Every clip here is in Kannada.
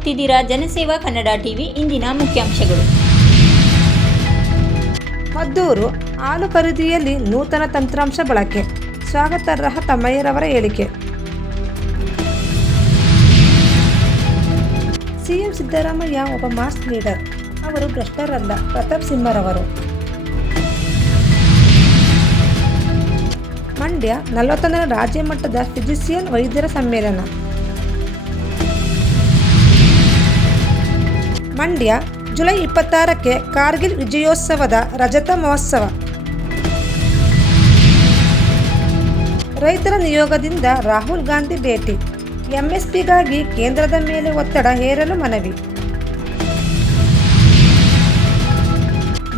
ನೋಡ್ತಿದ್ದೀರಾ? ಜನಸೇವಾ ಕನ್ನಡ ಟಿವಿ ಇಂದಿನ ಮುಖ್ಯಾಂಶಗಳು. ಮದ್ದೂರು ಹಾಲು ಖರೀದಿಯಲ್ಲಿ ನೂತನ ತಂತ್ರಾಂಶ ಬಳಕೆ. ಸ್ವಾಗತಾರ್ಹ ತಮ್ಮಯ್ಯರವರ ಹೇಳಿಕೆ. ಸಿಎಂ ಸಿದ್ದರಾಮಯ್ಯ ಒಬ್ಬ ಮಾಸ್ ಲೀಡರ್. ಅವರು ಭ್ರಷ್ಟರಲ್ಲ, ಪ್ರತಾಪ್ ಸಿಂಹರವರು. ಮಂಡ್ಯ ನಲವತ್ತೊಂದನೇ ರಾಜ್ಯ ಮಟ್ಟದ ಫಿಸಿಷಿಯನ್ ವೈದ್ಯರ ಸಮ್ಮೇಳನ. ಮಂಡ್ಯ ಜುಲೈ ಇಪ್ಪತ್ತಾರಕ್ಕೆ ಕಾರ್ಗಿಲ್ ವಿಜಯೋತ್ಸವದ ರಜತ ಮಹೋತ್ಸವ. ರೈತರ ನಿಯೋಗದಿಂದ ರಾಹುಲ್ ಗಾಂಧಿ ಭೇಟಿ. ಎಂಎಸ್ಪಿಗಾಗಿ ಕೇಂದ್ರದ ಮೇಲೆ ಒತ್ತಡ ಹೇರಲು ಮನವಿ.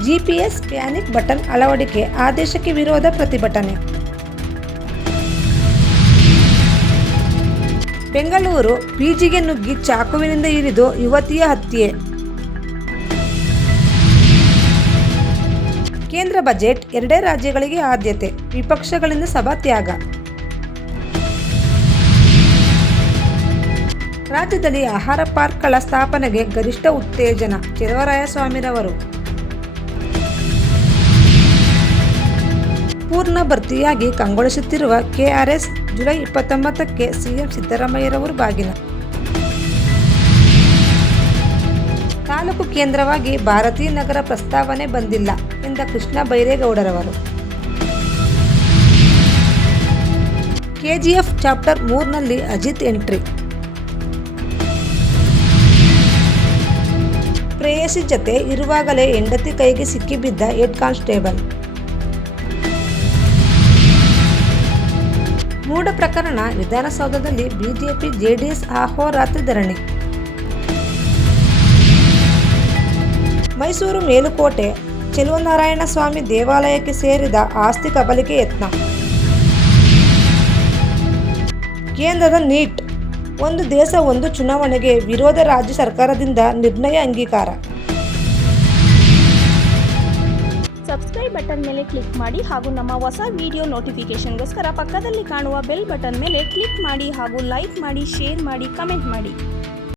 ಜಿಪಿಎಸ್ ಪ್ಯಾನಿಕ್ ಬಟನ್ ಅಳವಡಿಕೆ ಆದೇಶಕ್ಕೆ ವಿರೋಧ ಪ್ರತಿಭಟನೆ. ಬೆಂಗಳೂರು ಪಿಜಿಗೆ ನುಗ್ಗಿ ಚಾಕುವಿನಿಂದ ಇರಿದು ಯುವತಿಯ ಹತ್ಯೆ. ಕೇಂದ್ರ ಬಜೆಟ್ ಎರಡೇ ರಾಜ್ಯಗಳಿಗೆ ಆದ್ಯತೆ, ವಿಪಕ್ಷಗಳಿಂದ ಸಭಾತ್ಯಾಗ ರಾಜ್ಯದಲ್ಲಿ ಆಹಾರ ಪಾರ್ಕ್ಗಳ ಸ್ಥಾಪನೆಗೆ ಗರಿಷ್ಠ ಉತ್ತೇಜನ, ಚೆಲುವರಾಯಸ್ವಾಮಿರವರು. ಪೂರ್ಣ ಭರ್ತಿಯಾಗಿ ಕಂಗೊಳಿಸುತ್ತಿರುವ ಕೆಆರ್ಎಸ್, ಜುಲೈ ಇಪ್ಪತ್ತೊಂಬತ್ತಕ್ಕೆ ಸಿಎಂ ಸಿದ್ದರಾಮಯ್ಯರವರು ಬಾಗಿನ. ಕೇಂದ್ರವಾಗಿ ಭಾರತೀಯ ನಗರ ಪ್ರಸ್ತಾವನೆ ಬಂದಿಲ್ಲ ಎಂದ ಕೃಷ್ಣ ಬೈರೇಗೌಡರವರು. ಕೆಜಿಎಫ್ ಚಾಪ್ಟರ್ ಮೂರ್ನಲ್ಲಿ ಅಜಿತ್ ಎಂಟ್ರಿ. ಪ್ರೇಯಸಿ ಜತೆ ಇರುವಾಗಲೇ ಹೆಂಡತಿ ಕೈಗೆ ಸಿಕ್ಕಿಬಿದ್ದ ಹೆಡ್ ಕಾನ್ಸ್ಟೇಬಲ್. ಮೂಢ ಪ್ರಕರಣ ವಿಧಾನಸೌಧದಲ್ಲಿ ಬಿಜೆಪಿ ಜೆಡಿಎಸ್ ಆಹೋರಾತ್ರಿ ಧರಣಿ. ಮೈಸೂರು ಮೇಲುಕೋಟೆ ಚೆಲುವನಾರಾಯಣ ಸ್ವಾಮಿ ದೇವಾಲಯಕ್ಕೆ ಸೇರಿದ ಆಸ್ತಿ ಕಬಲಿಕೆ ಯತ್ನ. ಕೇಂದ್ರದ ನೀಟ್. ಒಂದು ದೇಶ, ಒಂದು ಚುನಾವಣೆಗೆ ವಿರೋಧ ರಾಜ್ಯ ಸರ್ಕಾರದಿಂದ ನಿರ್ಣಯ ಅಂಗೀಕಾರ. ಸಬ್ಸ್ಕ್ರೈಬ್ ಬಟನ್ ಮೇಲೆ ಕ್ಲಿಕ್ ಮಾಡಿ ಹಾಗೂ ನಮ್ಮ ಹೊಸ ವಿಡಿಯೋ ನೋಟಿಫಿಕೇಶನ್ಗೋಸ್ಕರ ಪಕ್ಕದಲ್ಲಿ ಕಾಣುವ ಬೆಲ್ ಬಟನ್ ಮೇಲೆ ಕ್ಲಿಕ್ ಮಾಡಿ ಹಾಗೂ ಲೈಕ್ ಮಾಡಿ, ಶೇರ್ ಮಾಡಿ, ಕಮೆಂಟ್ ಮಾಡಿ.